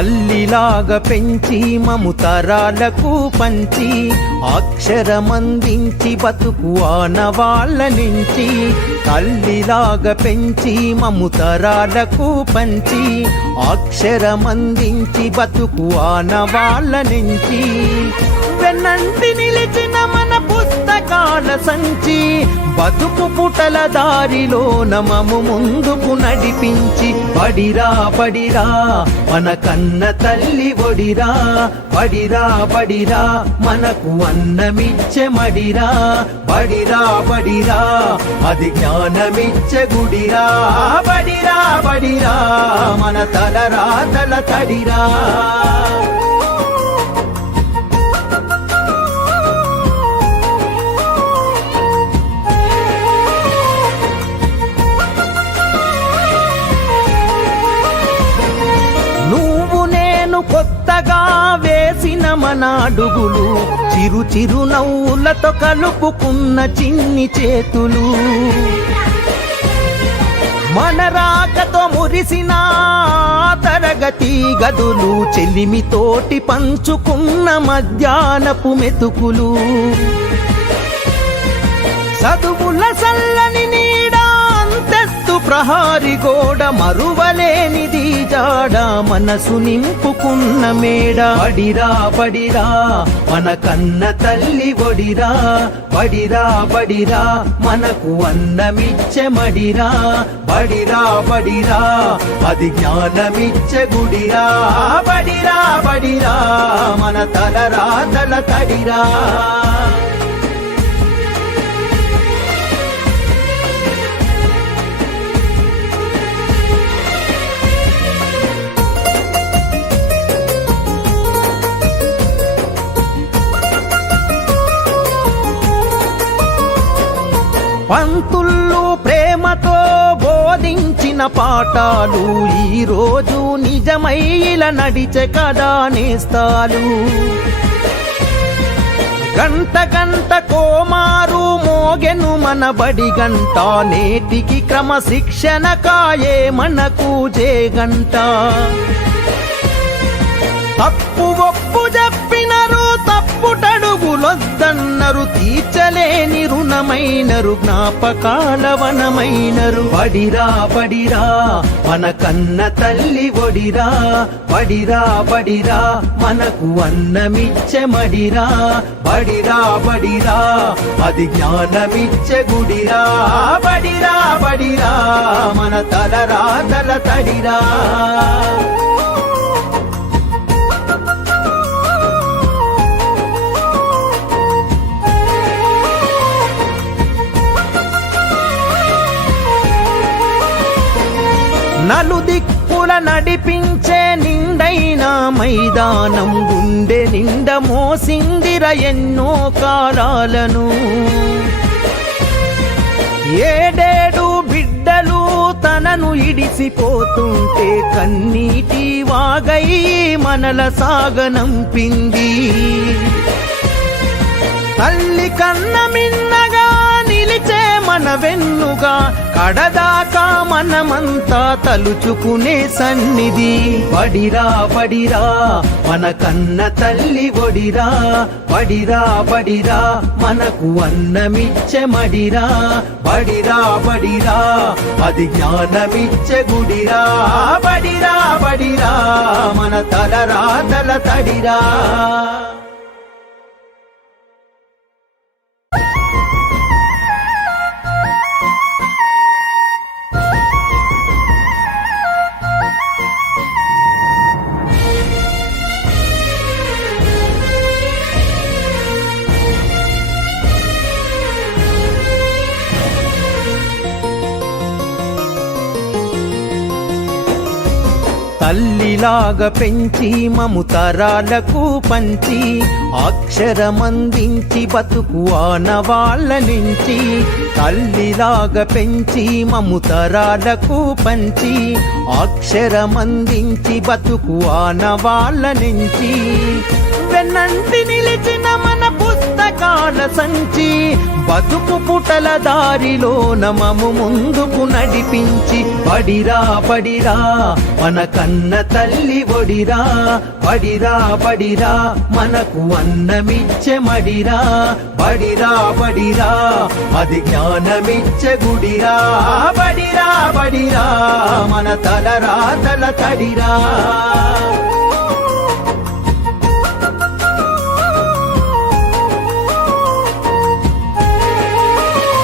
తల్లిలాగా పెంచి మము తరాలకు పంచి అక్షరమందించి బతుకు ఆనవాళ్ళ నుంచి తల్లిలాగా పెంచి మము తరాలకు పంచి అక్షరమందించి బతుకు ఆనవాళ్ళ నుంచి వెన్నంటి నిలిచిన మన పుస్తకాల సంచి బతుకు పుటల దారిలో నమము ముందుకు నడిపించి బడిరా బడిరా మన కన్న తల్లి ఒడిరా బడిరా బడిరా మనకు అన్నమిచ్చే మడిరా బడిరా బడిరా అది జ్ఞానమిచ్చే గుడిరా బడిరా బడిరా మన తలరాతల తడిరా కొత్తగా వేసిన మన అడుగులు చిరు చిరు నవ్వులతో కలుపుకున్న చిన్ని చేతులు మన రాకతో మురిసిన తరగతి గదులు చెలిమితోటి పంచుకున్న మధ్యాహ్నపు మెతుకులు చదువుల సల్లని నీడా అంతెత్తు ప్రహారి గోడ మరువలేనిది జాడ మనసు నింపుకున్న మేడ బడిరా బడిరా మన కన్న తల్లి ఒడిరా బడిరా బడిరా మనకు అన్నమిచ్చే మడిరా బడిరా బడిరా అది జ్ఞానమిచ్చే గుడిరా బడిరా బడిరా మన తలరాతల తడిరా పంతుళ్ళు ప్రేమతో బోధించిన పాఠాలు ఈరోజు నిజమై ఇలా నడిచే కదా నేస్తాలు గంట గంట కోమారు మోగెను మన బడి గంట నేటికి క్రమశిక్షణ కాయే మనకు జేగంట తప్పు ఒప్పు చెప్పినరు తప్పుటడుగులొద్దన్నరు తీర్చలేని రుణమైనరు జ్ఞాపకాల వనమైనరు బడిరా బడిరా మన కన్న తల్లి ఒడిరా బడిరా బడిరా మనకు అన్నమిచ్చే మడిరా బడిరా బడిరా అది జ్ఞానమిచ్చే గుడిరా బడిరా బడిరా మన తలరాతల తడిరా నలుదిక్కుల నడిపించే నిండైన మైదానం గుండె నిండ మోసిందిర ఎన్నో కాలాలను ఏడేడు బిడ్డలు తనను ఇడిసిపోతుంటే కన్నీటి వాగై మనల సాగనంపింది తల్లి కన్న మిన్నగా నిలిచే మన వెన్నుగా కడదాకా మనమంతా తలుచుకునే సన్నిధి బడిరా బడిరా మన కన్న తల్లి ఒడిరా బడిరా బడిరా మనకు అన్నమిచ్చే మడిరా బడిరా బడిరా అది జ్ఞానమిచ్చే గుడిరా బడిరా బడిరా మన తలరాతల తడిరా తల్లిలాగా పెంచి మము తరాలకు పంచి అక్షరమందించి బతుకు ఆనవాళ్ళ నుంచి తల్లిలాగా పెంచి మము తరాలకు పంచి అక్షరమందించి బతుకు ఆనవాళ్ళ నుంచి వెన్నంటి నిలిచిన మన పుస్తక పథకాల సంచి బతుకు పుటల దారిలో నమము ముందుకు నడిపించి బడిరా బడిరా మన కన్న తల్లి ఒడిరా బడిరా బడిరా మనకు అన్నమిచ్చే మడిరా బడిరా బడిరా అది జ్ఞానమిచ్చే గుడిరా బడిరా బడిరా మన తలరా తల తడిరా